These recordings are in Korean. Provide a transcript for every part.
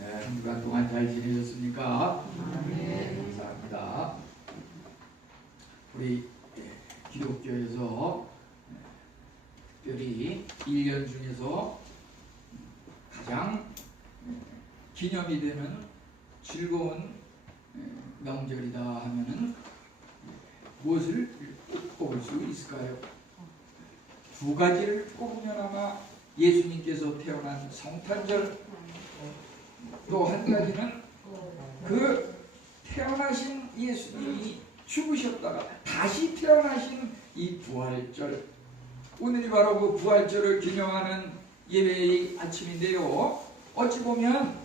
한 주간 동안 잘 지내셨습니까? 네. 감사합니다. 우리 기독교에서 특별히 1년 중에서 가장 기념이 되는 즐거운 명절이다 하면은 무엇을 꼽을 수 있을까요? 두 가지를 꼽으면 아마 예수님께서 태어난 성탄절, 또 한 가지는 그 태어나신 예수님이 죽으셨다가 다시 태어나신 이 부활절, 오늘이 바로 그 부활절을 기념하는 예배의 아침인데요. 어찌 보면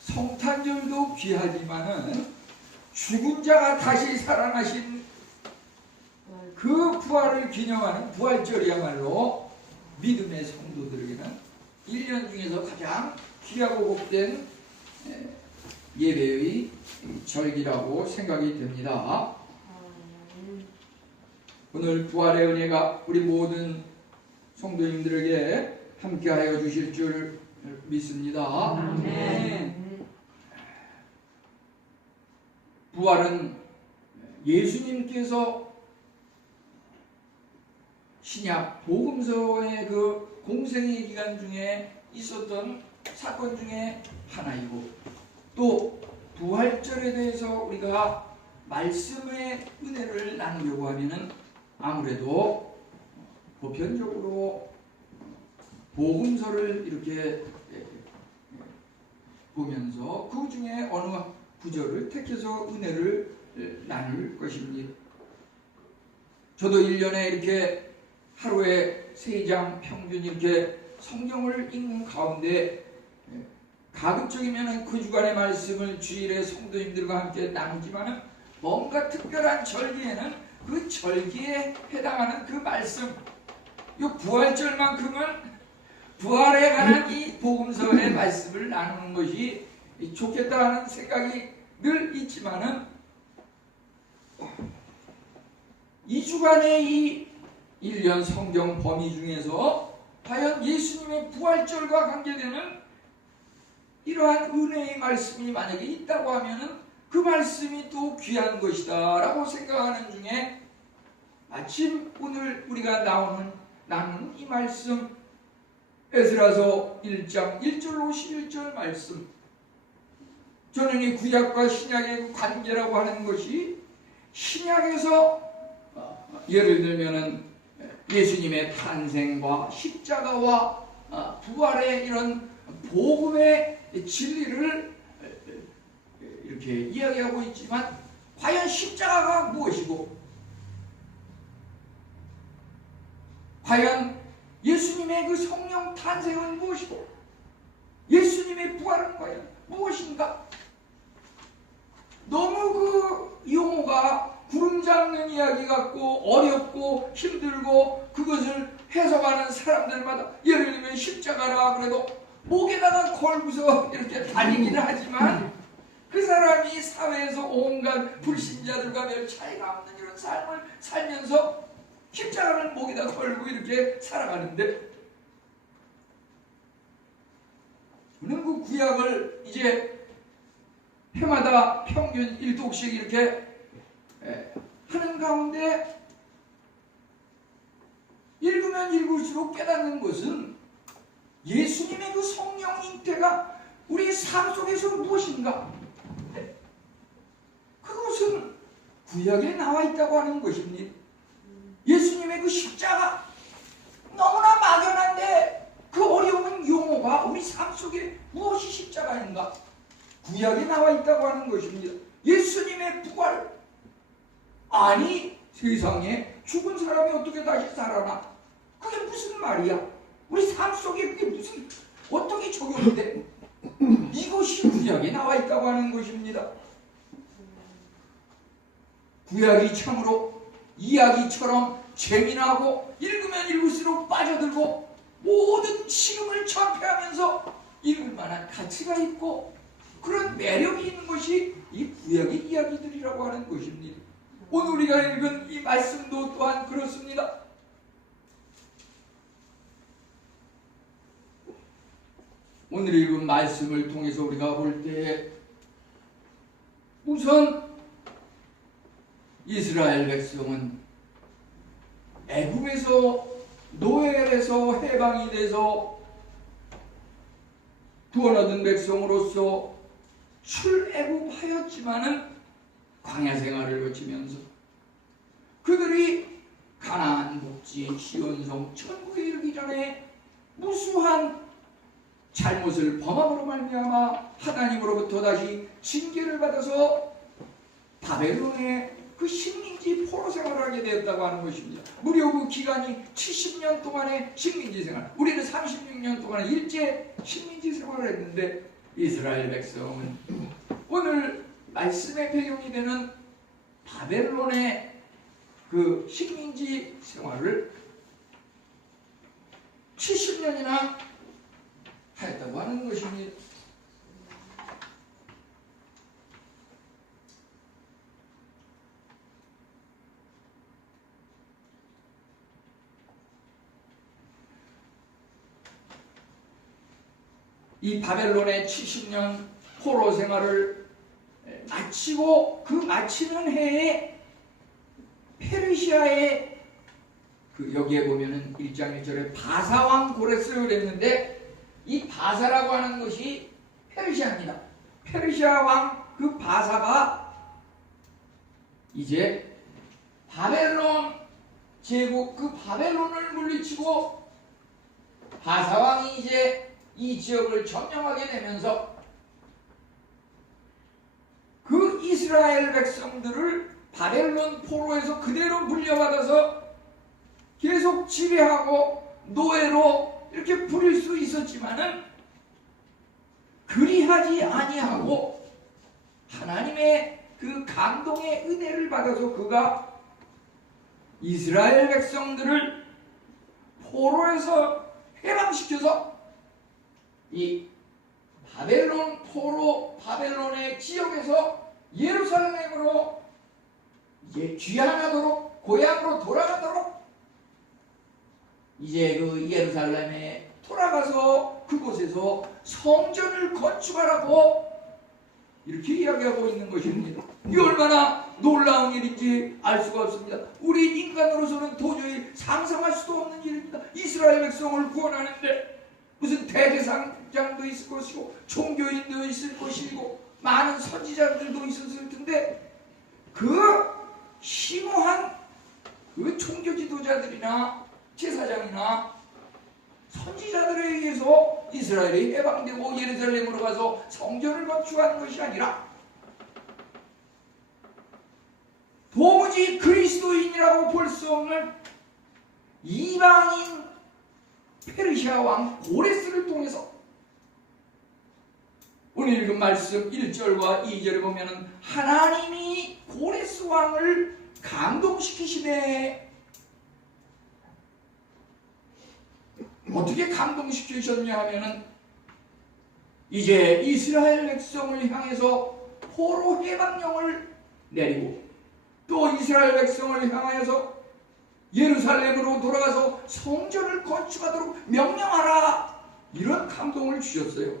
성탄절도 귀하지만은 죽은 자가 다시 살아나신 그 부활을 기념하는 부활절이야말로 믿음의 성도들에게는 1년 중에서 가장 귀하고 복된 예배의 절기라고 생각이 됩니다. 오늘 부활의 은혜가 우리 모든 성도님들에게 함께하여 주실 줄 믿습니다. 아멘. 부활은 예수님께서 신약 복음서의 그 공생의 기간 중에 있었던 사건 중에 하나이고, 또 부활절에 대해서 우리가 말씀의 은혜를 나누려고 하면은 아무래도 보편적으로 복음서를 이렇게 보면서 그 중에 어느 구절을 택해서 은혜를 나눌 것입니다. 저도 1년에 이렇게 하루에 3장 평균 이렇게 성경을 읽는 가운데 가급적이면 그 주간의 말씀을 주일에 성도님들과 함께 나누지만 뭔가 특별한 절기에는 그 절기에 해당하는 그 말씀, 이 부활절만큼은 부활에 관한 이 복음서의 말씀을 나누는 것이 좋겠다는 생각이 늘 있지만은 이 주간의 이 1년 성경 범위 중에서 과연 예수님의 부활절과 관계되는 이러한 은혜의 말씀이 만약에 있다고 하면은 그 말씀이 또 귀한 것이다 라고 생각하는 중에 마침 오늘 우리가 나누는 이 말씀, 에스라서 1장 1절로 11절 말씀, 저는 이 구약과 신약의 관계라고 하는 것이 신약에서 예를 들면은 예수님의 탄생과 십자가와 부활의 이런 복음의 진리를 이렇게 이야기하고 있지만, 과연 십자가가 무엇이고, 과연 예수님의 그 성령 탄생은 무엇이고, 예수님의 부활은 과연 무엇인가? 너무 그 용어가 구름 잡는 이야기 같고 어렵고 힘들고, 그것을 해석하는 사람들마다 예를 들면 십자가라 그래도 목에다가 걸고서 이렇게 다니기는 하지만 그 사람이 사회에서 온갖 불신자들과 별 차이가 없는 이런 삶을 살면서 십자가를 목에다 걸고 이렇게 살아가는데, 저는 그 구약을 이제 해마다 평균 1독씩 이렇게 하는 가운데 읽으면 읽을수록 깨닫는 것은 예수님의 그 성령 잉태가 우리 삶 속에서 무엇인가? 그것은 구약에 나와 있다고 하는 것입니다. 예수님의 그 십자가, 너무나 막연한데 그 어려운 용어가 우리 삶 속에 무엇이 십자가인가? 구약에 나와 있다고 하는 것입니다. 예수님의 부활, 아니 세상에 죽은 사람이 어떻게 다시 살아나? 그게 무슨 말이야? 우리 삶 속에 그게 무슨 어떻게 적용이 돼? 이것이 구약에 나와 있다고 하는 것입니다. 구약이 참으로 이야기처럼 재미나고 읽으면 읽을수록 빠져들고 모든 지금을 전폐하면서 읽을 만한 가치가 있고 그런 매력이 있는 것이 이 구약의 이야기들이라고 하는 것입니다. 오늘 우리가 읽은 이 말씀도 또한 그렇습니다. 오늘 읽은 말씀을 통해서 우리가 볼 때 우선 이스라엘 백성은 애굽에서 노예에서 해방이 돼서 구원 얻은 백성으로서 출애굽하였지만은 광야 생활을 거치면서 그들이 가나안 복지 시온성 천국에 이르기 전에 무수한 잘못을 범함으로 말미암아 하나님으로부터 다시 징계를 받아서 바벨론의 그 식민지 포로 생활을 하게 되었다고 하는 것입니다. 무려 그 기간이 70년 동안의 식민지 생활, 우리는 36년 동안의 일제 식민지 생활을 했는데 이스라엘 백성은 오늘 말씀의 배경이 되는 바벨론의 그 식민지 생활을 70년이나 하였다고 하는 것입니다. 이 바벨론의 70년 포로 생활을 마치고 그 마치는 해에 페르시아의 그 여기에 보면은 1장 1절에 바사왕 고레스를 했는데 이 바사라고 하는 것이 페르시아입니다. 페르시아 왕 그 바사가 이제 바벨론 제국 그 바벨론을 물리치고 바사 왕이 이제 이 지역을 점령하게 되면서 그 이스라엘 백성들을 바벨론 포로에서 그대로 물려받아서 계속 지배하고 노예로 이렇게 부릴 수 있었지만은 그리하지 아니하고 하나님의 그 감동의 은혜를 받아서 그가 이스라엘 백성들을 포로에서 해방시켜서 이 바벨론 포로 바벨론의 지역에서 예루살렘으로 이제 귀환하도록 고향으로 돌아가도록 이제 그 예루살렘에 돌아가서 그곳에서 성전을 건축하라고 이렇게 이야기하고 있는 것입니다. 이게 얼마나 놀라운 일인지 알 수가 없습니다. 우리 인간으로서는 도저히 상상할 수도 없는 일입니다. 이스라엘 백성을 구원하는데 무슨 대제사장도 있을 것이고 종교인도 있을 것이고 많은 선지자들도 있었을 텐데 그 심오한 그 종교 지도자들이나 제사장이나 선지자들에 의해서 이스라엘이 해방되고 예루살렘으로 가서 성전을 건축하는 것이 아니라 도무지 그리스도인이라고 볼 수 없는 이방인 페르시아 왕 고레스를 통해서 오늘 읽은 말씀 1절과 2절에 보면은 하나님이 고레스 왕을 감동시키시네. 어떻게 감동시키셨냐 하면은 이제 이스라엘 백성을 향해서 포로 해방령을 내리고 또 이스라엘 백성을 향하여서 예루살렘으로 돌아가서 성전을 건축하도록 명령하라, 이런 감동을 주셨어요.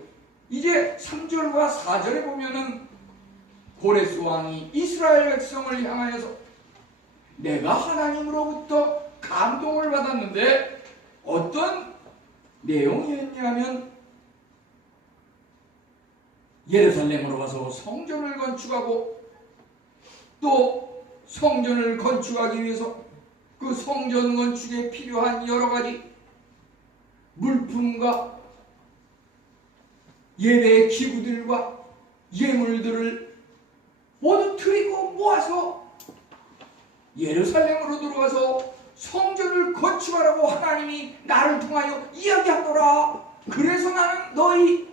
이제 3절과 4절에 보면은 고레스 왕이 이스라엘 백성을 향하여서 내가 하나님으로부터 감동을 받았는데 어떤 내용이었냐면 예루살렘으로 가서 성전을 건축하고 또 성전을 건축하기 위해서 그 성전 건축에 필요한 여러 가지 물품과 예배의 기구들과 예물들을 모두 들이고 모아서 예루살렘으로 들어가서 성전을 건축하라고 하나님이 나를 통하여 이야기하더라. 그래서 나는 너희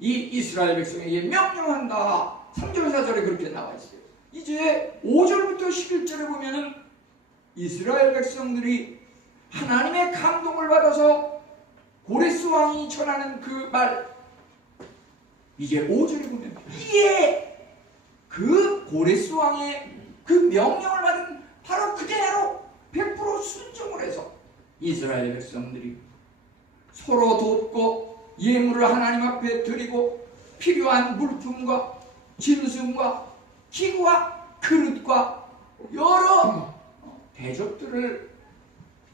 이 이스라엘 백성에게 명령한다. 3절 4절에 그렇게 나와 있어요. 이제 5절부터 11절에 보면은 이스라엘 백성들이 하나님의 감동을 받아서 고레스 왕이 전하는 그 말, 이제 5절에 보면 이에 그 고레스 왕의 그 명령을 받은 바로 그대로 100% 순종을 해서 이스라엘 백성들이 서로 돕고 예물을 하나님 앞에 드리고 필요한 물품과 짐승과 기구와 그릇과 여러 대접들을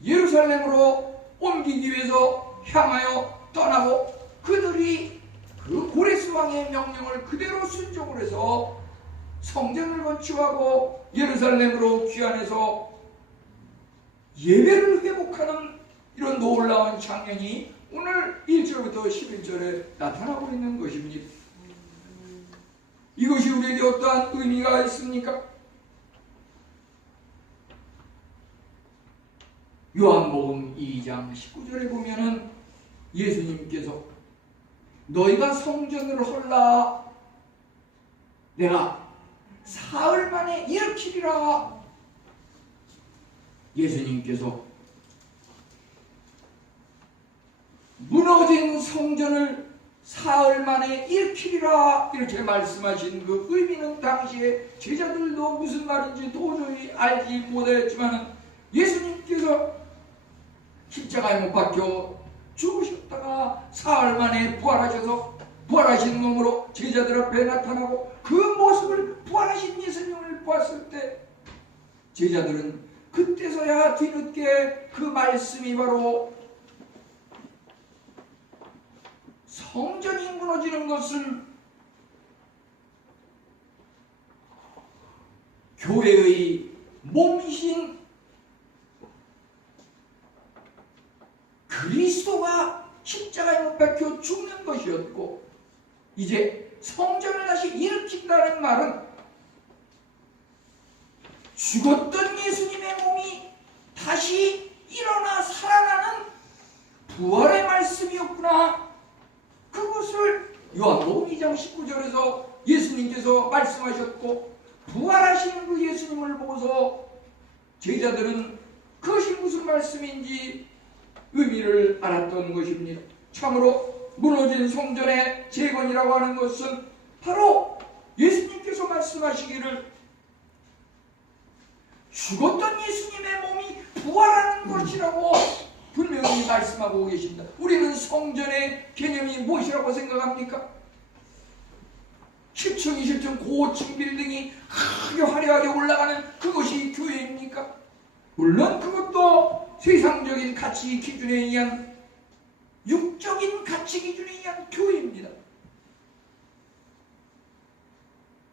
예루살렘으로 옮기기 위해서 향하여 떠나고, 그들이 그 고레스 왕의 명령을 그대로 순종을 해서 성전을 건축하고 예루살렘으로 귀환해서 예배를 회복하는 이런 놀라운 장면이 오늘 1절부터 11절에 나타나고 있는 것입니다. 이것이 우리에게 어떠한 의미가 있습니까? 요한복음 2장 19절에 보면은 예수님께서 너희가 성전을 헐라 내가 사흘 만에 일으키리라. 예수님께서 무너진 성전을 사흘 만에 일으키리라 이렇게 말씀하신 그 의미는 당시에 제자들도 무슨 말인지 도저히 알지 못했지만 예수님께서 십자가에 못 박혀 죽으셨다가 사흘 만에 부활하셔서 부활하신 몸으로 제자들 앞에 나타나고 그 모습을 부활하신 예수님을 보았을 때 제자들은 그때서야 뒤늦게 그 말씀이 바로 성전이 무너지는 것은 교회의 몸이신 그리스도가 십자가에 못 박혀 죽는 것이었고, 이제 성전을 다시 일으킨다는 말은 죽었던 예수님의 몸이 다시 일어나 살아나는 부활의 말씀이었구나. 그것을 요한복음 2장 19절에서 예수님께서 말씀하셨고, 부활하신 그 예수님을 보고서 제자들은 그것이 무슨 말씀인지 의미를 알았던 것입니다. 참으로 무너진 성전의 재건이라고 하는 것은 바로 예수님께서 말씀하시기를 죽었던 예수님의 몸이 부활하는 것이라고 분명히 말씀하고 계십니다. 우리는 성전의 개념이 무엇이라고 생각합니까? 10층, 20층 고층 빌딩이 크게 화려하게 올라가는 그것이 교회입니까? 물론 그것도 세상적인 가치 기준에 의한, 육적인 가치 기준에 의한 교회입니다.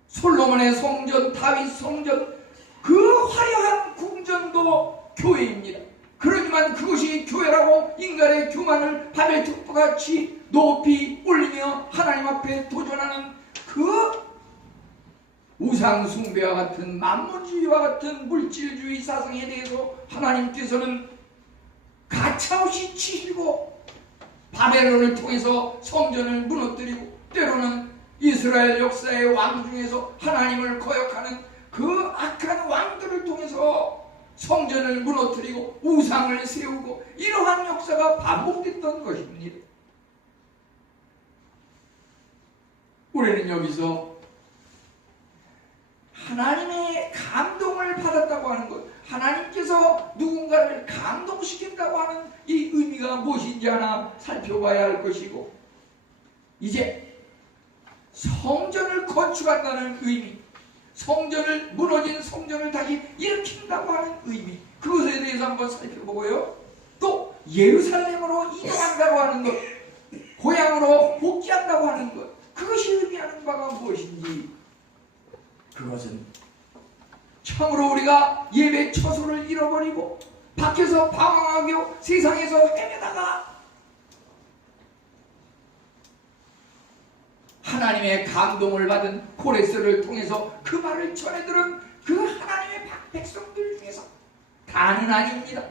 솔로몬의 성전, 다윗 성전, 그 화려한 궁전도 교회입니다. 그러지만 그것이 교회라고 인간의 교만을 바벨 뚝배같이 높이 올리며 하나님 앞에 도전하는 그 우상 숭배와 같은 만문주의와 같은 물질주의 사상에 대해서 하나님께서는 가차없이 치시고 바벨론을 통해서 성전을 무너뜨리고, 때로는 이스라엘 역사의 왕 중에서 하나님을 거역하는 그 악한 왕들을 통해서 성전을 무너뜨리고 우상을 세우고, 이러한 역사가 반복됐던 것입니다. 우리는 여기서 하나님의 감동을 받았다고 하는 것, 하나님께서 누군가를 감동시킨다고 하는 이 의미가 무엇인지 하나 살펴봐야 할 것이고, 이제 성전을 건축한다는 의미, 성전을, 무너진 성전을 다시 일으킨다고 하는 의미, 그것에 대해서 한번 살펴보고요. 또 예루살렘으로 이동한다고 하는 것, 고향으로 복귀한다고 하는 것, 그것이 의미하는 바가 무엇인지, 그것은 참으로 우리가 예배 처소를 잃어버리고 밖에서 방황하고 세상에서 헤매다가 하나님의 감동을 받은 고레스를 통해서 그 말을 전해들은 그 하나님의 백성들 중에서 다는 아닙니다.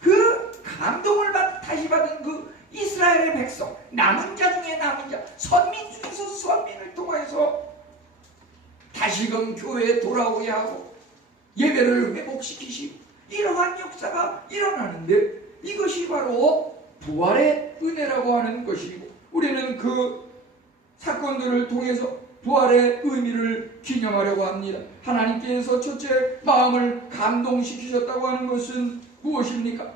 그 감동을 다시 받은 그 이스라엘의 백성, 남은 자 중에 남은 자, 선민 중에서 선민을 통해서 다시금 교회에 돌아오게 하고 예배를 회복시키시고, 이러한 역사가 일어나는데, 이것이 바로 부활의 은혜라고 하는 것이고, 우리는 그 사건들을 통해서 부활의 의미를 기념하려고 합니다. 하나님께서 첫째 마음을 감동시키셨다고 하는 것은 무엇입니까?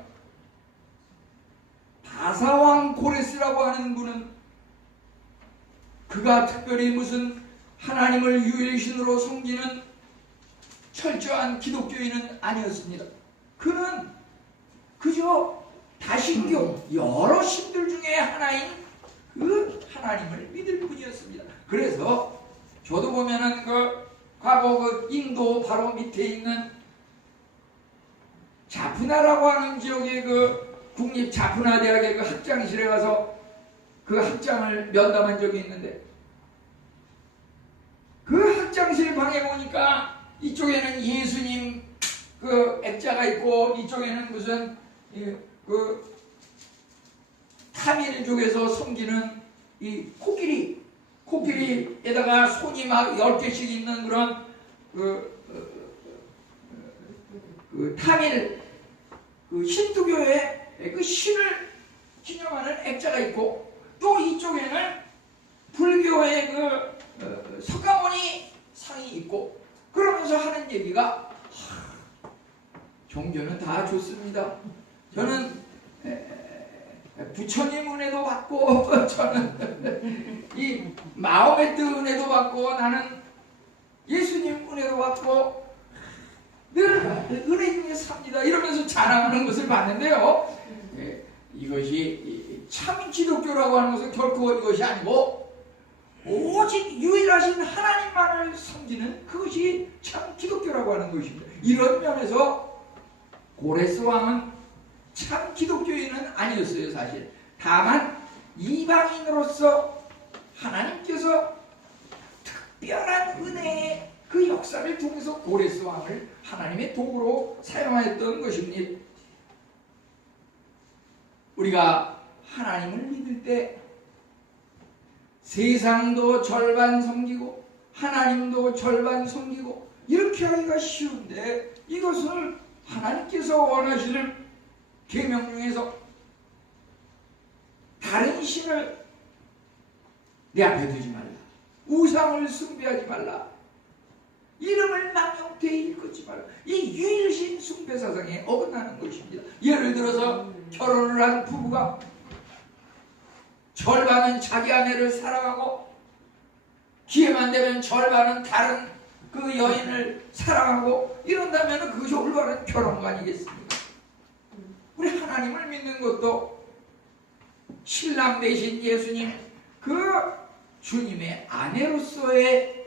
바사왕 고레스라고 하는 분은 그가 특별히 무슨 하나님을 유일신으로 섬기는 철저한 기독교인은 아니었습니다. 그는 그저 다신교 여러 신들 중에 하나인 그 하나님을 믿을 뿐이었습니다. 그래서 저도 보면은 그 과거 그 인도 바로 밑에 있는 자푸나라고 하는 지역의 그 국립 자푸나 대학의 그 학장실에 가서 그 학장을 면담한 적이 있는데, 그 학장실 방에 보니까 이쪽에는 예수님 그 액자가 있고 이쪽에는 무슨 그 타밀족에서 섬기는 이 코끼리에다가 손이 막 10개씩 있는 그런 그 타밀 그 힌두교의 그 신을 기념하는 액자가 있고, 또 이쪽에는 불교의 그 석가모니 상이 있고, 그러면서 하는 얘기가 종교는 다 좋습니다. 저는 부처님 은혜도 받고 저는 이 마호메트 은혜도 받고 나는 예수님 은혜도 받고 늘 은혜 중에 삽니다. 이러면서 자랑하는 것을 봤는데요. 이것이 참 기독교라고 하는 것은 결코 이것이 아니고 오직 유일하신 하나님만을 섬기는 그것이 참 기독교라고 하는 것입니다. 이런 면에서 고레스 왕은 참 기독교인은 아니었어요. 사실 다만 이방인으로서 하나님께서 특별한 은혜의 그 역사를 통해서 고레스 왕을 하나님의 도구로 사용하였던 것입니다. 우리가 하나님을 믿을 때 세상도 절반 섬기고 하나님도 절반 섬기고 이렇게 하기가 쉬운데, 이것을 하나님께서 원하시는 계명 중에서 다른 신을 내 앞에 두지 말라, 우상을 숭배하지 말라, 이름을 망령되이 일컫지 말라, 이 유일신 숭배 사상에 어긋나는 것입니다. 예를 들어서 결혼을 한 부부가 절반은 자기 아내를 사랑하고 기회만 되면 절반은 다른 그 여인을 사랑하고 이런다면 그것이 올바른 결혼가 아니겠습니까? 우리 하나님을 믿는 것도 신랑 대신 예수님 그 주님의 아내로서의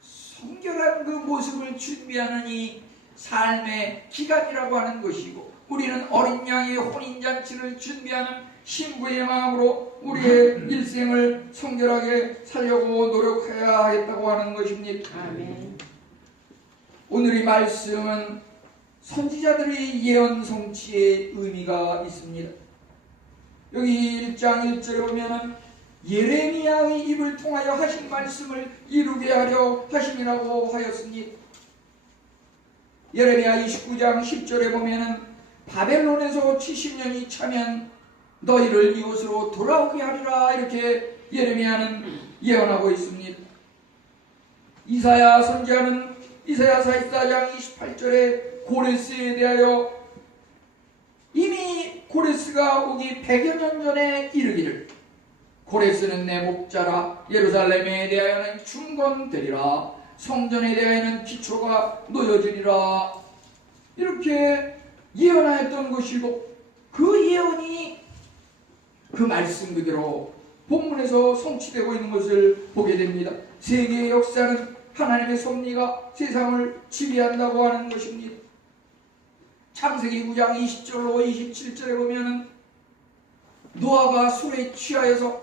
성결한 그 모습을 준비하는 이 삶의 기간이라고 하는 것이고, 우리는 어린 양의 혼인잔치를 준비하는 신부의 마음으로 우리의 일생을 성결하게 살려고 노력해야 하겠다고 하는 것입니다. 아멘. 오늘 이 말씀은 선지자들의 예언 성취의 의미가 있습니다. 여기 1장 1절에 보면은 예레미야의 입을 통하여 하신 말씀을 이루게 하려 하심이라고 하였으니, 예레미야 29장 10절에 보면은 바벨론에서 70년이 차면 너희를 이곳으로 돌아오게 하리라, 이렇게 예레미야는 예언하고 있습니다. 이사야 선지자는 이사야 44장 28절에 고레스에 대하여 이미 고레스가 오기 100여 년 전에 이르기를 고레스는 내 목자라, 예루살렘에 대하여는 중건되리라, 성전에 대하여는 기초가 놓여지리라, 이렇게 예언하였던 것이고, 그 예언이 그 말씀 그대로 본문에서 성취되고 있는 것을 보게 됩니다. 세계의 역사는 하나님의 섭리가 세상을 지배한다고 하는 것입니다. 창세기 9장 20절로 27절에 보면은 노아가 술에 취하여서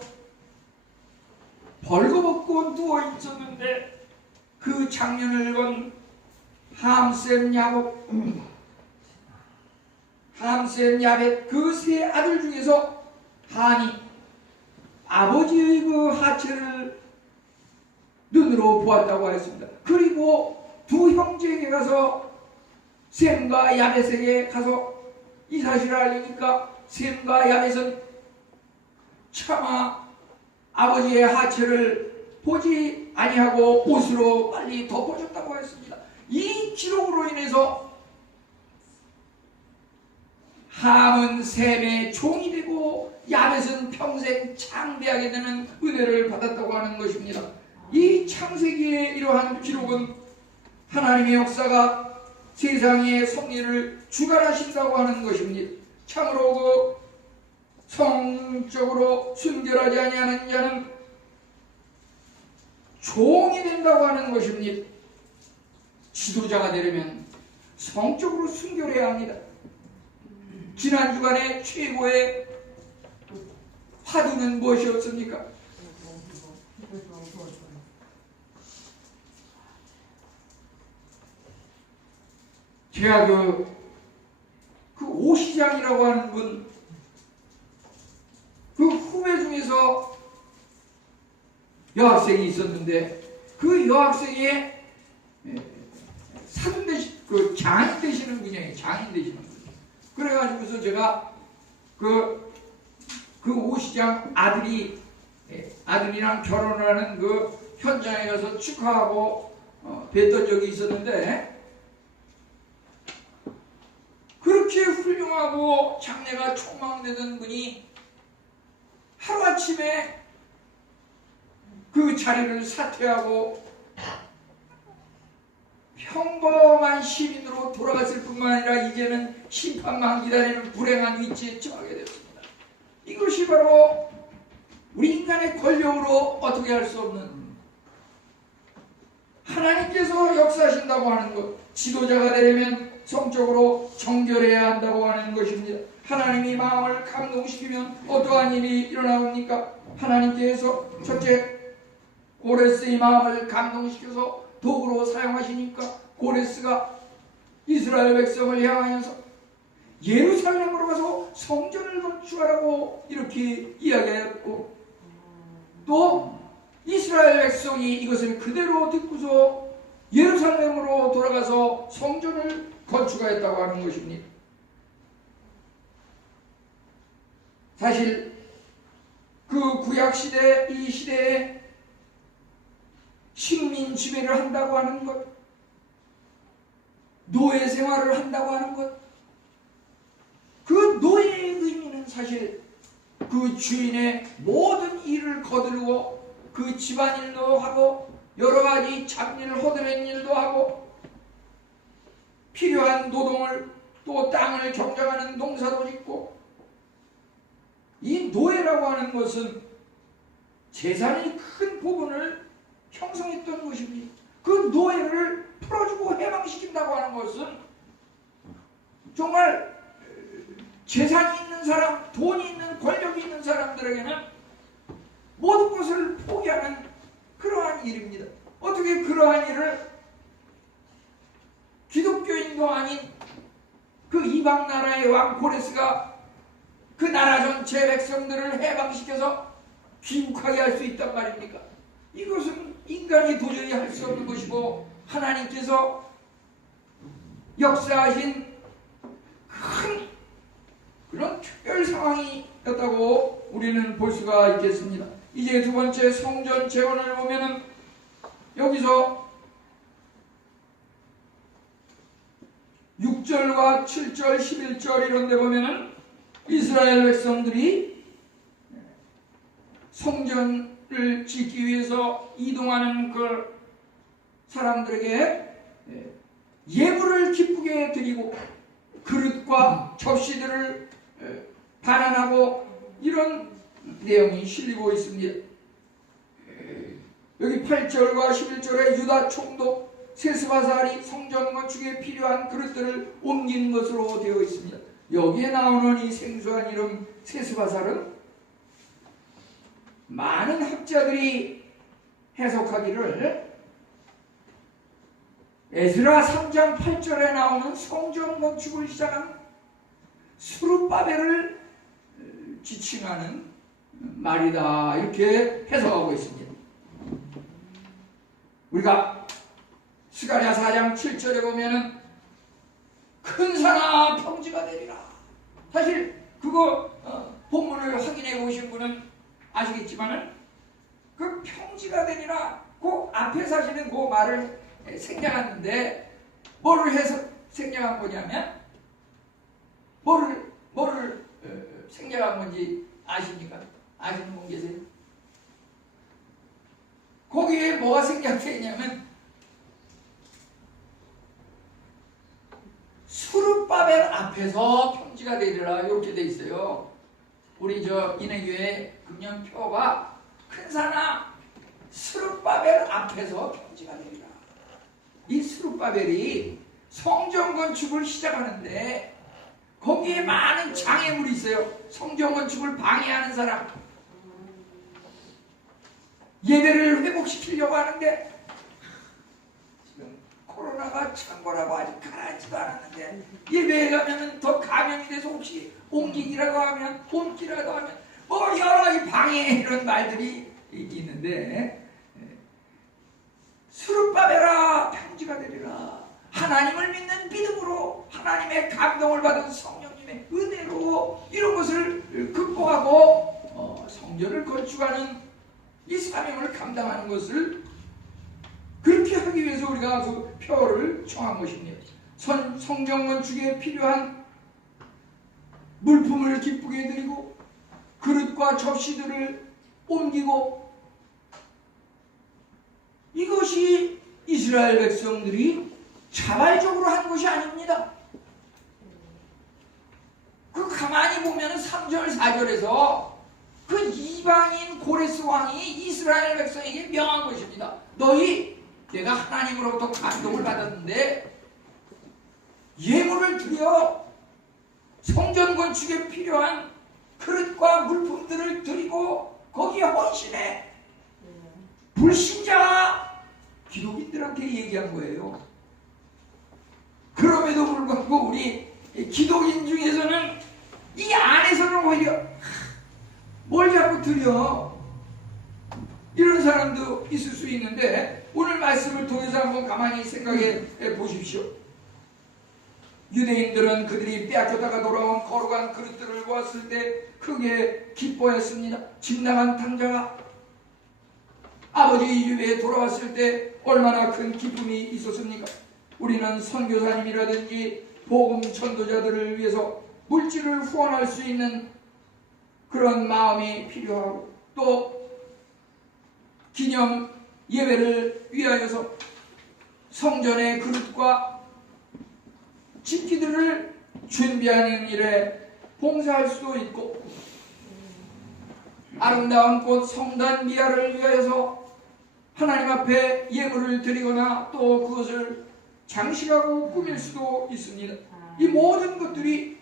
벌거벗고 누워 있었는데 그 장면을 본 함셈 야벳 그 세 아들 중에서 한이 아버지의 그 하체를 눈으로 보았다고 하였습니다. 그리고 두 형제에게 가서 셈과 야벳에게 가서 이 사실을 알리니까 셈과 야벳은 차마 아버지의 하체를 보지 아니하고 옷으로 빨리 덮어줬다고 했습니다. 이 기록으로 인해서 함은 셈의 종이 되고 야벳은 평생 창대하게 되는 은혜를 받았다고 하는 것입니다. 이 창세기의 이러한 기록은 하나님의 역사가 세상의 섭리를 주관하신다고 하는 것입니다. 참으로 그 성적으로 순결하지 아니하는 자는 종이 된다고 하는 것입니다. 지도자가 되려면 성적으로 순결해야 합니다. 지난 주간에 최고의 화두는 무엇이었습니까? 제가 그 오시장이라고 하는 분, 그 후배 중에서 여학생이 있었는데 그 여학생의 사돈 되시, 그 장인 되시는 분이에요. 장인 되시는 분. 그래가지고서 제가 그 오시장 아들이랑 결혼하는 그 현장에 가서 축하하고 뵀던 적이 있었는데, 그렇게 훌륭하고 장래가 촉망되던 분이 하루아침에 그 자리를 사퇴하고 평범한 시민으로 돌아갔을 뿐만 아니라 이제는 심판만 기다리는 불행한 위치에 처하게 됐습니다. 이것이 바로 우리 인간의 권력으로 어떻게 할 수 없는, 하나님께서 역사하신다고 하는 것, 지도자가 되려면 성적으로 정결해야 한다고 하는 것입니다. 하나님이 마음을 감동시키면 어떠한 일이 일어나옵니까? 하나님께서 첫째, 고레스의 마음을 감동시켜서 도구로 사용하시니까 고레스가 이스라엘 백성을 향하여서 예루살렘으로 가서 성전을 건축하라고 이렇게 이야기하였고, 또 이스라엘 백성이 이것을 그대로 듣고서 예루살렘으로 돌아가서 성전을 건축하였다고 하는 것입니다. 사실 그 구약시대, 이 시대에 식민 지배를 한다고 하는 것, 노예 생활을 한다고 하는 것, 그 노예의 의미는 사실 그 주인의 모든 일을 거두고 그 집안일도 하고 여러 가지 잡일을 허드렛 일도 하고 필요한 노동을, 또 땅을 경작하는 농사도 짓고, 이 노예라고 하는 것은 재산의 큰 부분을 형성했던 것입니다. 그 노예를 풀어주고 해방시킨다고 하는 것은 정말 재산이 있는 사람, 돈이 있는, 권력이 있는 사람들에게는 모든 것을 포기하는 그러한 일입니다. 어떻게 그러한 일을 기독교인도 아닌 그 이방 나라의 왕 고레스가 그 나라 전체 백성들을 해방시켜서 귀국하게 할 수 있단 말입니까? 이것은 인간이 도저히 할 수 없는 것이고 하나님께서 역사하신 큰 그런 특별 상황이었다고 우리는 볼 수가 있겠습니다. 이제 두 번째 성전 재건을 보면은 여기서 6절과 7절, 11절 이런 데 보면은 이스라엘 백성들이 성전을 짓기 위해서 이동하는 그 사람들에게 예물을 기쁘게 드리고 그릇과 접시들을 반환하고 이런 내용이 실리고 있습니다. 여기 8절과 11절에 유다 총독 세스바살이 성전 건축에 필요한 그릇들을 옮긴 것으로 되어 있습니다. 여기에 나오는 이 생소한 이름 세스바살은 많은 학자들이 해석하기를 에스라 3장 8절에 나오는 성전 건축을 시작한 스룹바벨을 지칭하는 말이다, 이렇게 해석하고 있습니다. 우리가 스가랴 4장 7절에 보면은 큰 산아 평지가 되리라. 사실 그거 본문을 확인해 보신 분은 아시겠지만은 그 평지가 되리라, 그 앞에 사실은 그 말을 생략하는데 뭐를 해서 생략한 거냐면 뭐를 뭐를 생략한 건지 아십니까? 아시는 분 계세요? 거기에 뭐가 생략되어 있냐면 수르바벨 앞에서 평지가 되리라 이렇게 돼 있어요. 우리 저 인해교회 금년표가 큰 산아 수르바벨 앞에서 평지가 되리라. 이 수르바벨이 성전 건축을 시작하는데 거기에 많은 장애물이 있어요. 성전 건축을 방해하는 사람, 예배를 회복시키려고 하는데 지금 코로나가 창궐하고 아직 가라앉지도 않았는데 예배에 가면은 더 감염이 돼서 혹시 옮기기라도 하면 옮기라도 하면 뭐 여러 가지 방해 이런 말들이 있는데 수르바벨아 평지가 되리라. 하나님을 믿는 믿음으로 하나님의 감동을 받은 성령님의 은혜로 이런 것을 극복하고 성전을 건축하는 이 사명을 감당하는 것을 그렇게 하기 위해서 우리가 그 표를 정한 것입니다. 성전 건축에 필요한 물품을 기쁘게 드리고 그릇과 접시들을 옮기고 이것이 이스라엘 백성들이 자발적으로 한 것이 아닙니다. 그 가만히 보면 3절 4절에서 그 이방인 고레스 왕이 이스라엘 백성에게 명한 것입니다. 너희 내가 하나님으로부터 감동을 받았는데 예물을 드려 성전 건축에 필요한 그릇과 물품들을 드리고 거기에 헌신해. 불신자가 기독인들한테 얘기한 거예요. 그럼에도 불구하고 우리 기독인 중에서는 이 안에서는 오히려 뭘 자꾸 드려 이런 사람도 있을 수 있는데 오늘 말씀을 통해서 한번 가만히 생각해 보십시오. 유대인들은 그들이 빼앗겼다가 돌아온 거룩한 그릇들을 보았을 때 크게 기뻐했습니다. 집 나간 탕자가 아버지 집에 돌아왔을 때 얼마나 큰 기쁨이 있었습니까? 우리는 선교사님이라든지 복음 전도자들을 위해서 물질을 후원할 수 있는 그런 마음이 필요하고 또 기념 예배를 위하여서 성전의 그릇과 집기들을 준비하는 일에 봉사할 수도 있고 아름다운 꽃 성단 미아를 위하여서 하나님 앞에 예물을 드리거나 또 그것을 장식하고 꾸밀 수도 있습니다. 이 모든 것들이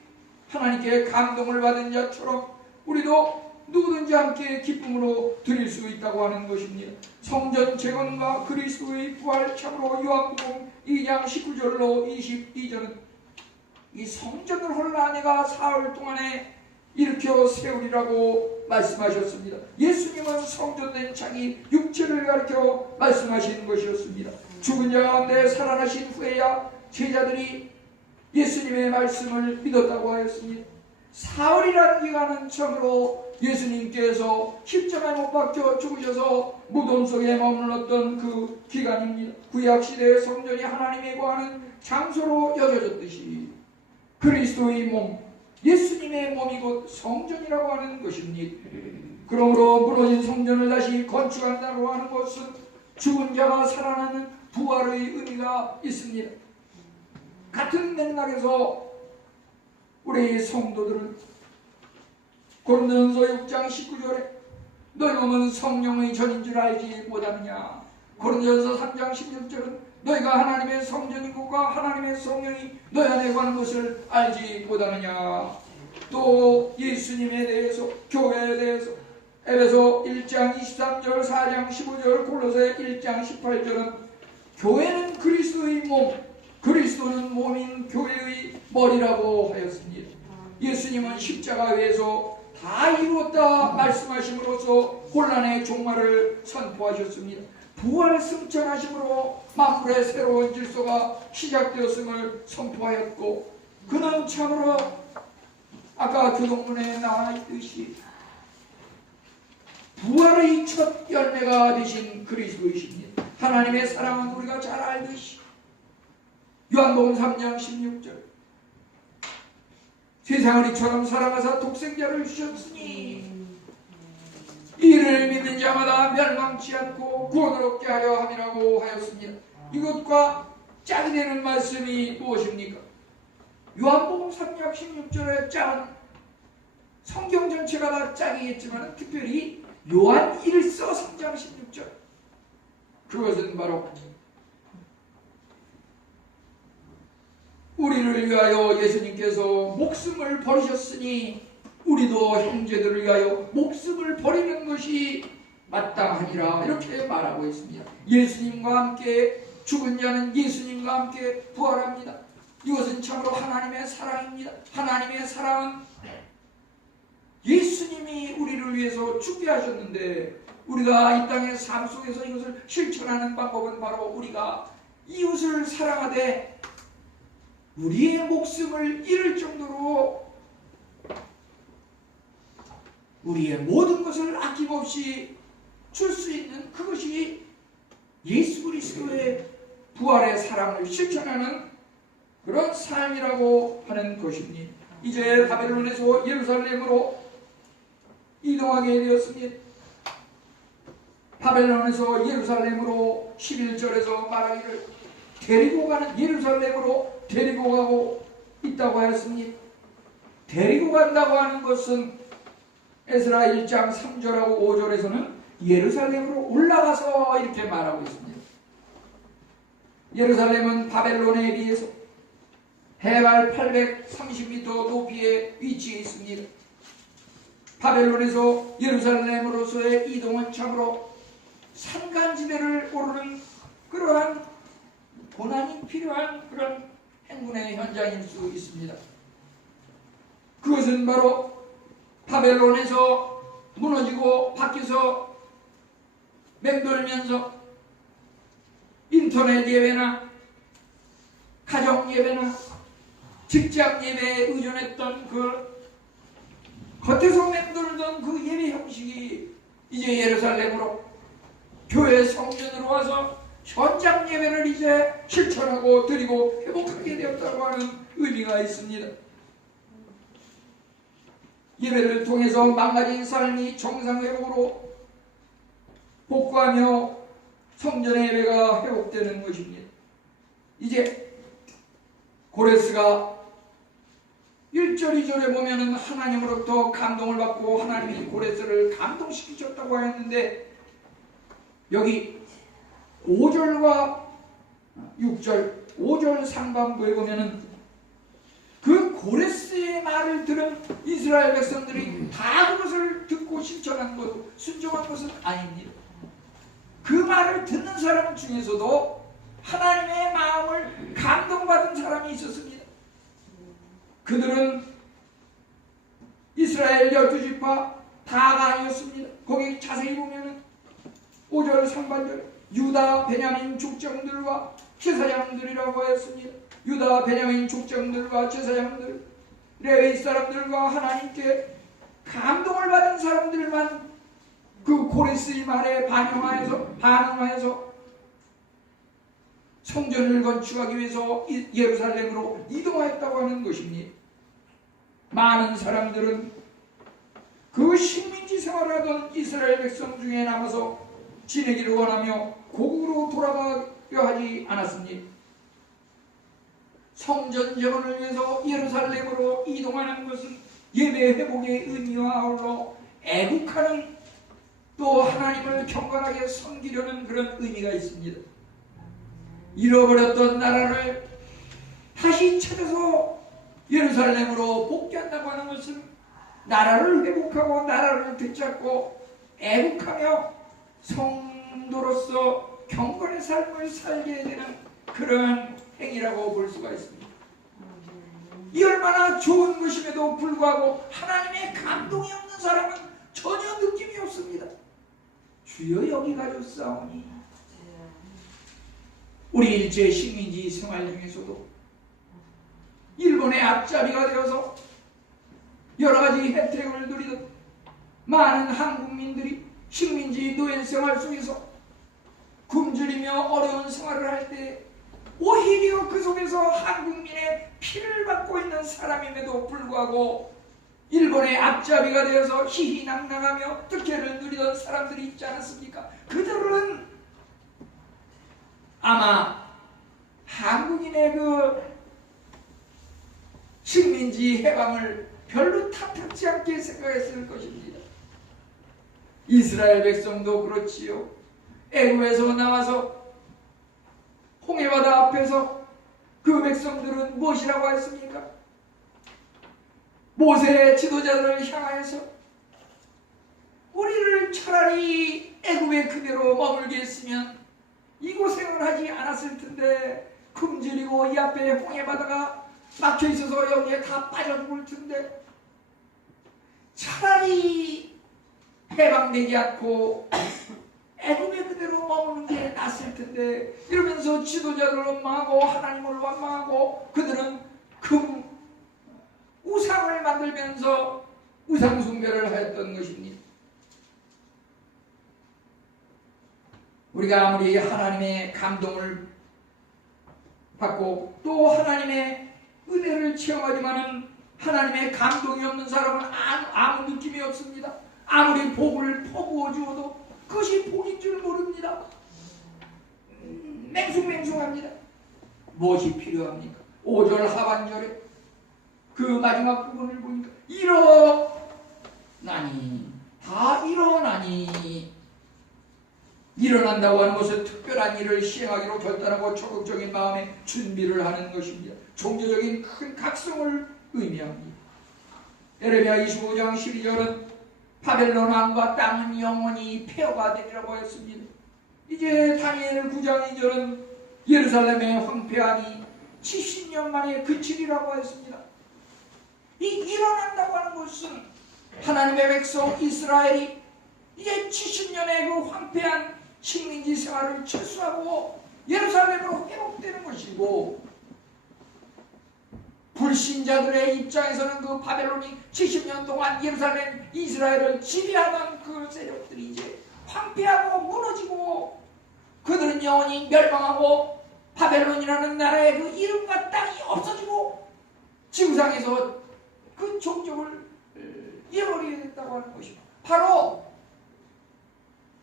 하나님께 감동을 받은 자처럼 우리도 누구든지 함께 기쁨으로 드릴 수 있다고 하는 것입니다. 성전 재건과 그리스도의 부활 참으로 요한복음 2장 19절로 22절은 이 성전을 홀라 내가 사흘 동안에 일으켜 세우리라고 말씀하셨습니다. 예수님은 성전된 자기 육체를 가리켜 말씀하신 것이었습니다. 죽은 자 가운데 살아나신 후에야 제자들이 예수님의 말씀을 믿었다고 하였습니다. 사흘이라는 기간은 처음으로 예수님께서 십자가에 못 박혀 죽으셔서 무덤 속에 머물렀던 그 기간입니다. 구약시대의 성전이 하나님에 거하는 장소로 여겨졌듯이 그리스도의 몸, 예수님의 몸이 곧 성전이라고 하는 것입니다. 그러므로 무너진 성전을 다시 건축한다고 하는 것은 죽은 자가 살아나는 부활의 의미가 있습니다. 같은 맥락에서 우리 성도들은 고린도전서 6장 19절에 너희 몸은 성령의 전인 줄 알지 못하느냐. 고린도전서 3장 16절은 너희가 하나님의 성전이고가 하나님의 성령이 너희 안에 관한 것을 알지 못하느냐. 또 예수님에 대해서 교회에 대해서 에베소 1장 23절 4장 15절 골로새 1장 18절은 교회는 그리스도의 몸 그리스도는 몸인 교회의 머리라고 하였습니다. 예수님은 십자가에서 다 이루었다 말씀하심으로써 혼란의 종말을 선포하셨습니다. 부활 승천하심으로 만물의 새로운 질서가 시작되었음을 선포하였고 그는 참으로 아까 교동문에 나와 있듯이 부활의 첫 열매가 되신 그리스도이십니다. 하나님의 사랑은 우리가 잘 알듯이 요한복음 3장 16절 세상을 이처럼 사랑하사 독생자를 주셨으니 이를 믿는 자마다 멸망치 않고 구원을 얻게 하려 함이라고 하였습니다. 이것과 짝이 되는 말씀이 무엇입니까? 요한복음 3장 16절에 짝은 성경 전체가 다 짝이겠지만 특별히 요한 1서 3장 16절, 그것은 바로 우리를 위하여 예수님께서 목숨을 버리셨으니 우리도 형제들을 위하여 목숨을 버리는 것이 마땅하니라, 이렇게 말하고 있습니다. 예수님과 함께 죽은 자는 예수님과 함께 부활합니다. 이것은 참으로 하나님의 사랑입니다. 하나님의 사랑은 예수님이 우리를 위해서 죽게 하셨는데, 우리가 이 땅의 삶 속에서 이것을 실천하는 방법은 바로 우리가 이웃을 사랑하되 우리의 목숨을 잃을 정도로 우리의 모든 것을 아낌없이 줄 수 있는, 그것이 예수 그리스도의 부활의 사랑을 실천하는 그런 삶이라고 하는 것입니다. 이제 바벨론에서 예루살렘으로 이동하게 되었습니다. 바벨론에서 예루살렘으로 11절에서 말하기를 데리고 가는, 예루살렘으로 데리고 가고 있다고 하였습니다. 데리고 간다고 하는 것은 에스라 1장 3절하고 5절에서는 예루살렘으로 올라가서 이렇게 말하고 있습니다. 예루살렘은 바벨론에 비해서 해발 830m 높이에 위치해 있습니다. 바벨론에서 예루살렘으로서의 이동은 참으로 산간지대를 오르는 그러한 고난이 필요한 그런 행군의 현장일 수 있습니다. 그것은 바로 바벨론에서 무너지고 밖에서 맴돌면서 인터넷 예배나 가정 예배나 직장 예배에 의존했던 그 겉에서 맴돌던 그 예배 형식이 이제 예루살렘으로 교회 성전으로 와서 현장 예배를 이제 실천하고 드리고 회복하게 되었다고 하는 의미가 있습니다. 예배를 통해서 망가진 삶이 정상회복으로 복구하며 성전의 예배가 회복되는 것입니다. 이제 고레스가 1절 2절에 보면은 하나님으로부터 감동을 받고 하나님이 고레스를 감동시키셨다고 하였는데, 여기 5절과 6절, 5절 상반부에 보면은 그 고레스의 말을 들은 이스라엘 백성들이 다 그것을 듣고 실천한 것, 순종한 것은 아닙니다. 그 말을 듣는 사람 중에서도 하나님의 마음을 감동받은 사람이 있었습니다. 그들은 이스라엘 12지파 다가 아니었습니다. 거기 자세히 보면은 5절 상반절 유다 베냐민 족장들과 제사장들이라고 하였습니다. 유다 베냐민 족장들과 제사장들, 레위 사람들과 하나님께 감동을 받은 사람들만 그 고레스의 말에 반응하여서 성전을 건축하기 위해서 예루살렘으로 이동하였다고 하는 것입니다. 많은 사람들은 그 식민지 생활하던 이스라엘 백성 중에 남아서 지내기를 원하며 고국으로 돌아가려 하지 않았습니다. 성전 재건을 위해서 예루살렘으로 이동하는 것은 예배 회복의 의미와 아울러 애국하는, 또 하나님을 경건하게 섬기려는 그런 의미가 있습니다. 잃어버렸던 나라를 다시 찾아서 예루살렘으로 복귀한다고 하는 것은 나라를 회복하고 나라를 되찾고 애국하며 성도로서 경건의 삶을 살게 되는 그런 행위라고 볼 수가 있습니다. 이 얼마나 좋은 것임에도 불구하고 하나님의 감동이 없는 사람은 전혀 느낌이 없습니다. 주여 여기 가졌사오니. 우리 일제 식민지 생활 중에서도 일본의 앞잡이가 되어서 여러 가지 혜택을 누리던 많은 한국민들이 식민지 노예 생활 속에서 굶주리며 어려운 생활을 할 때 오히려 그 속에서 한국민의 피를 받고 있는 사람임에도 불구하고 일본의 앞잡이가 되어서 희희낙낙하며 득혜를 누리던 사람들이 있지 않았습니까? 그들은 아마 한국인의 그 식민지 해방을 별로 탐탁지 않게 생각했을 것입니다. 이스라엘 백성도 그렇지요. 애굽에서 나와서 홍해바다 앞에서 그 백성들은 무엇이라고 했습니까? 모세의 지도자들을 향하여서 우리를 차라리 애굽에 그대로 머물게 했으면 이 고생을 하지 않았을 텐데, 굶주리고 이 앞에 홍해바다가 막혀 있어서 여기에 다 빠져 죽을 텐데 차라리 해방되지 않고 애굽에 그대로 머무는 게 낫을 텐데, 이러면서 지도자를 원망하고 하나님을 원망하고 그들은 금 우상을 만들면서 우상 숭배를 하였던 것입니다. 우리가 아무리 하나님의 감동을 받고 또 하나님의 은혜를 체험하지만은 하나님의 감동이 없는 사람은 아무 느낌이 없습니다. 아무리 복을 퍼부어 주어도 그것이 복인 줄 모릅니다. 맹숭맹숭합니다. 무엇이 필요합니까? 5절 하반절에 그 마지막 부분을 보니까 다 일어나니, 일어난다고 하는 것은 특별한 일을 시행하기로 결단하고 적극적인 마음의 준비를 하는 것입니다. 종교적인 큰 각성을 의미합니다. 에레미야 25장 12절은 바벨론 왕과 땅은 영원히 폐허가 되리라고 했습니다. 이제 다니엘 9장 2절은 예루살렘의 황폐함이 70년 만에 그치리라고 했습니다. 이 일어난다고 하는 것은 하나님의 백성 이스라엘이 이제 70년의 그 황폐한 식민지 생활을 철수하고 예루살렘으로 회복되는 것이고, 불신자들의 입장에서는 그 바벨론이 70년 동안 예루살렘, 이스라엘을 지배하던 그 세력들이 이제 황폐하고 무너지고 그들은 영원히 멸망하고 바벨론이라는 나라의 그 이름과 땅이 없어지고 지구상에서 그 종족을 잃어버리게 됐다고 하는 것입니다. 바로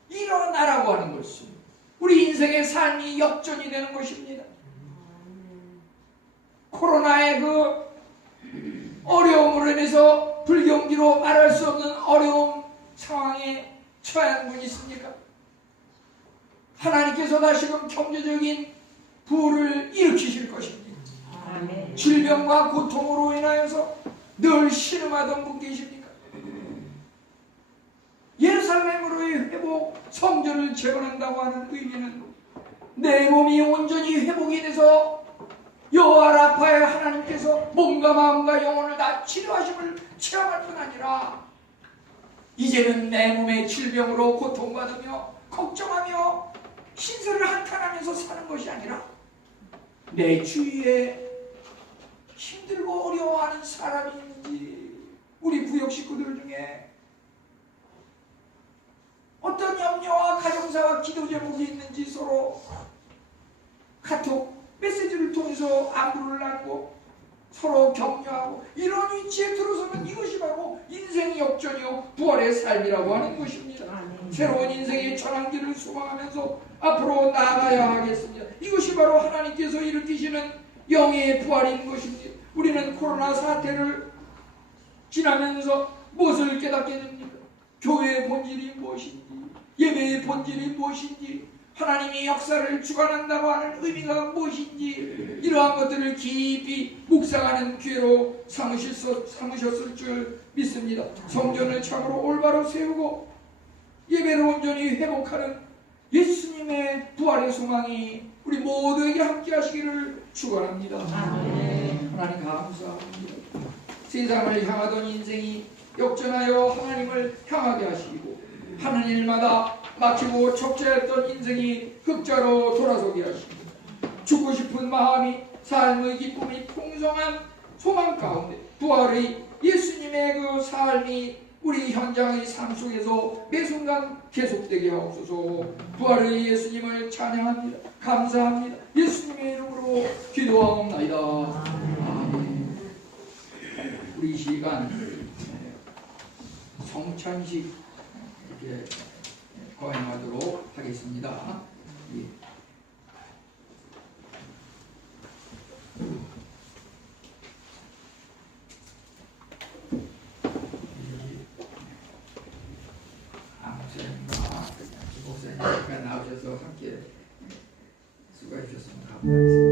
일어나라고 하는 것은 우리 인생의 삶이 역전이 되는 것입니다. 코로나의 그 어려움으로 인해서 불경기로 말할 수 없는 어려운 상황에 처한 분이 있습니까? 하나님께서 다시금 경제적인 부를 일으키실 것입니다. 아멘. 질병과 고통으로 인하여서 늘 신음하던 분 계십니까? 예루살렘으로의 회복, 성전을 재건한다고 하는 의미는 내 몸이 온전히 회복이 돼서 여호와 라파의 하나님께서 몸과 마음과 영혼을 다 치료하심을 체험할 뿐 아니라 이제는 내 몸의 질병으로 고통받으며 걱정하며 신세를 한탄하면서 사는 것이 아니라 내 주위에 힘들고 어려워하는 사람이 있는지, 우리 구역 식구들 중에 어떤 염려와 가정사와 기도 제목이 있는지 서로 카톡 메시지를 통해서 안부를 나누고 서로 격려하고, 이런 위치에 들어서면 이것이 바로 인생의 역전이요 부활의 삶이라고 하는 것입니다. 새로운 인생의 전환기를 소망하면서 앞으로 나아가야 하겠습니다. 이것이 바로 하나님께서 일으키시는 영의 부활인 것입니다. 우리는 코로나 사태를 지나면서 무엇을 깨닫게 됩니까? 교회의 본질이 무엇인지, 예배의 본질이 무엇인지, 하나님이 역사를 주관한다고 하는 의미가 무엇인지, 이러한 것들을 깊이 묵상하는 기회로 삼으셨을 줄 믿습니다. 성전을 참으로 올바로 세우고 예배를 온전히 회복하는 예수님의 부활의 소망이 우리 모두에게 함께 하시기를 축원합니다. 하나님 감사합니다. 세상을 향하던 인생이 역전하여 하나님을 향하게 하시고, 하는 일마다 막히고 척죄했던 인생이 흑자로 돌아서게 하시고, 죽고 싶은 마음이 삶의 기쁨이 풍성한 소망 가운데 부활의 예수님의 그 삶이 우리 현장의 삶 속에서 매 순간 계속되게 하옵소서. 부활의 예수님을 찬양합니다. 감사합니다. 예수님의 이름으로 기도하옵나이다. 아멘. 우리 이 시간 성찬식 이렇게 거행하도록 하겠습니다. 예. 목사님과 나오셔서 함께 수고해 주셨습니다. 감사합니다.